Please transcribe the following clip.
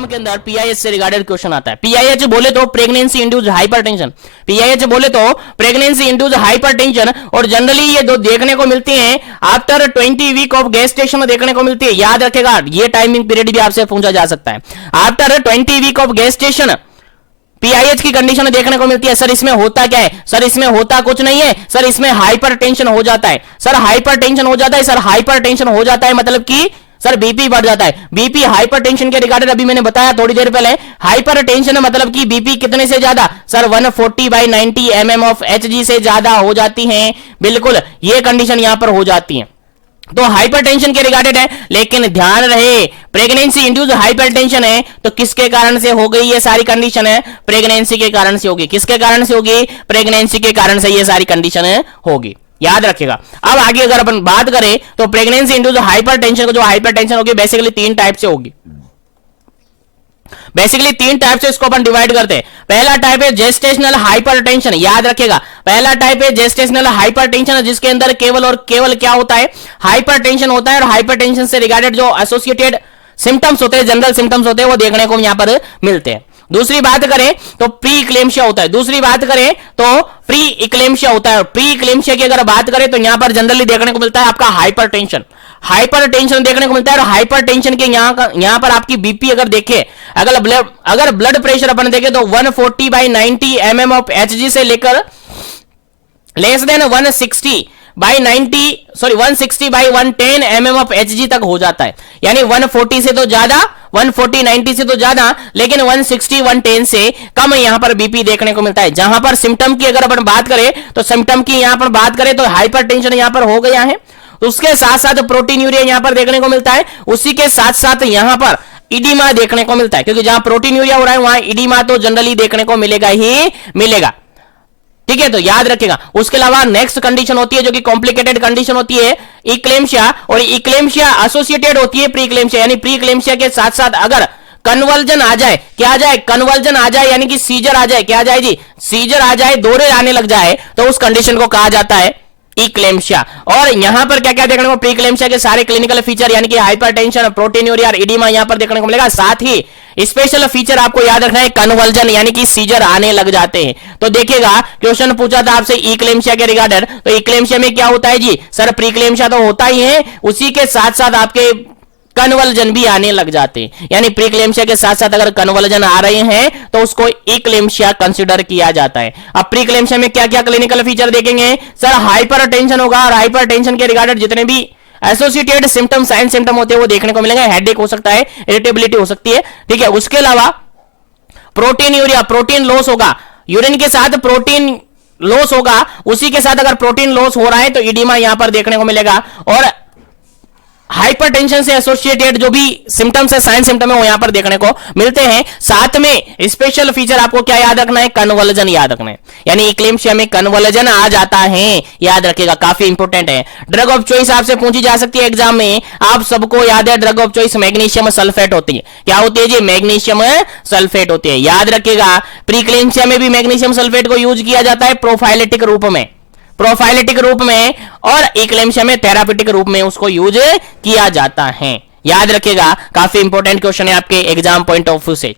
Exam के अंदर PIH से रिगार्डेड क्वेश्चन आता है। पीआईएच बोले तो प्रेगनेंसी इंड्यूस्ड हाइपरटेंशन, पीआईएच बोले तो प्रेगनेंसी इंड्यूस्ड हाइपरटेंशन, और जनरली ये दो देखने को मिलती हैं आफ्टर 20 वीक ऑफ गेस्टेशन देखने को मिलती है। याद रखेगा ये टाइमिंग पीरियड भी आपसे पूछा जा सकता है। After 20 week of gestation PIH की कंडीशन देखने को मिलती है। सर इसमें होता क्या है? सर इसमें होता कुछ नहीं है, सर इसमें हाइपरटेंशन हो जाता है। सर हाइपरटेंशन हो जाता है, सर हाइपरटेंशन हो जाता है मतलब कि सर बीपी बढ़ जाता है। बीपी हाइपरटेंशन के रिगार्डेड अभी मैंने बताया थोड़ी देर पहले, हाइपरटेंशन मतलब कि बीपी कितने से ज्यादा? सर 140/90 mm ऑफ Hg से ज्यादा हो जाती है। बिल्कुल ये कंडीशन यहां पर हो जाती है, तो हाइपरटेंशन के रिगार्डेड है। लेकिन ध्यान रहे प्रेगनेंसी इंड्यूस्ड हाइपरटेंशन है तो किसके कारण से हो गई ये सारी कंडीशन है? प्रेगनेंसी के कारण से होगी। किसके कारण से होगी? प्रेगनेंसी के कारण से ये सारी कंडीशन होगी, याद रखिएगा। अब आगे अगर अपन बात करें तो प्रेगनेंसी इंड्यूस्ड हाइपरटेंशन को जो हाइपरटेंशन होगी बेसिकली 3 टाइप से होगी। बेसिकली 3 टाइप से इसको अपन डिवाइड करते हैं। पहला टाइप है जेस्टेशनल हाइपरटेंशन, याद रखेगा पहला टाइप है जेस्टेशनल हाइपरटेंशन, जिसके अंदर केवल और केवल क्या होता है? हाइपरटेंशन होता है, और हाइपरटेंशन से रिगार्डेड जो एसोसिएटेड सिम्टम्स होते हैं, जनरल सिम्टम्स होते हैं, वो देखने को यहां पर मिलते हैं। दूसरी बात करें तो प्री इक्लेम्शिया होता है। दूसरी बात करें तो प्री इक्लेम्शिया होता है। प्री इक्लेम्शिया की अगर बात करें तो यहां पर जनरली देखने को मिलता है आपका हाइपरटेंशन, हाइपरटेंशन देखने को मिलता है। और हाइपरटेंशन के यहां पर आपकी बीपी अगर देखें, अगर ब्लड प्रेशर अपन देखें तो 140/90 mm ऑफ Hg से लेकर less than 160/110 mm of Hg तक हो जाता है। यानी 140 से तो ज्यादा, 140/90 से तो ज्यादा, लेकिन 160/110 से कम यहां पर बीपी देखने को मिलता है। जहां पर सिम्टम की अगर अपन बात करें तो सिम्टम की यहां पर बात करें तो हाइपरटेंशन यहां पर हो गया है, उसके साथ साथ प्रोटीनूरिया यहां पर देखने को मिलता है, उसी के साथ साथ यहां पर इडीमा देखने को मिलता है, क्योंकि जहां प्रोटीनूरिया हो रहा है वहां इडीमा तो जनरली देखने को मिलेगा ही मिलेगा। ठीक है, तो याद रखेगा। उसके अलावा नेक्स्ट कंडीशन होती है जो कि कॉम्प्लिकेटेड कंडीशन होती है इक्लेम्शिया, और इक्लेम्शिया एसोसिएटेड होती है प्री इक्लेम्शिया, यानी प्री इक्लेम्शिया के साथ साथ अगर कन्वर्जन आ जाए, क्या आ जाए? कन्वर्जन आ जाए, यानी कि सीजर आ जाए। क्या आ जाए जी? सीजर आ जाए, दौरे आने लग जाए, तो उस कंडीशन को कहा जाता है इक्लेम्शिया। और यहां पर क्या क्या देखने को? प्री इक्लेम्शिया के सारे क्लिनिकल फीचर यानी कि हाइपरटेंशन, प्रोटीनूरिया और इडीमा यहां पर देखने को मिलेगा। साथ ही स्पेशल फीचर आपको याद रखना है कन्वर्जन, यानी कि सीजर आने लग जाते हैं। तो देखिएगा क्वेश्चन पूछा था आपसे इक्लेम्शिया के रिगार्डेड, तो इक्लेम्शिया में क्या होता है जी? सर प्री इक्लेम्शिया तो होता ही है, उसी के साथ साथ आपके कन्वर्जन भी आने लग जाते हैं। यानी प्री इक्लेम्शिया के साथ साथ अगर कन्वर्जन आ रहे हैं तो उसको इक्लेम्शिया कंसीडर किया जाता है। अब प्री इक्लेम्शिया में क्या क्या क्लिनिकल फीचर देखेंगे? सर हाइपरटेंशन होगा, और हाइपरटेंशन के रिगार्डेड जितने भी एसोसिएटेड सिम्टम, साइन सिम्टम होते हैं वो देखने को मिलेंगे। हेडेक हो सकता है, इरिटेबिलिटी हो सकती है। ठीक है, उसके अलावा प्रोटीनूरिया, प्रोटीन लॉस होगा, यूरिन के साथ प्रोटीन लॉस होगा, उसी के साथ अगर प्रोटीन लॉस हो रहा है तो इडीमा यहां पर देखने को मिलेगा। और हाइपरटेंशन से एसोसिएटेड जो भी सिम्टम्स है, साइन सिम्टम है, वो यहां पर देखने को मिलते हैं। साथ में स्पेशल फीचर आपको क्या याद रखना है? कन्वर्जन याद रखना है, यानी इक्लेम्शिया में कन्वर्जन आ जाता है, याद रखिएगा, काफी इंपॉर्टेंट है। ड्रग ऑफ चॉइस आपसे पूछी जा सकती है एग्जाम में, आप सबको याद है drug of choice magnesium sulphate होती है। क्या होती है जी? मैग्नीशियम सल्फेट होती है, याद रखिएगा। प्री इक्लेम्शिया में भी मैग्नीशियम सल्फेट को यूज किया जाता है प्रोफाइलेटिक रूप में, प्रोफाइलेटिक रूप में, और इक्लेम्शिया में थेरापेटिक रूप में उसको यूज किया जाता है। याद रखिएगा, काफी इंपॉर्टेंट क्वेश्चन है आपके एग्जाम पॉइंट ऑफ व्यू से।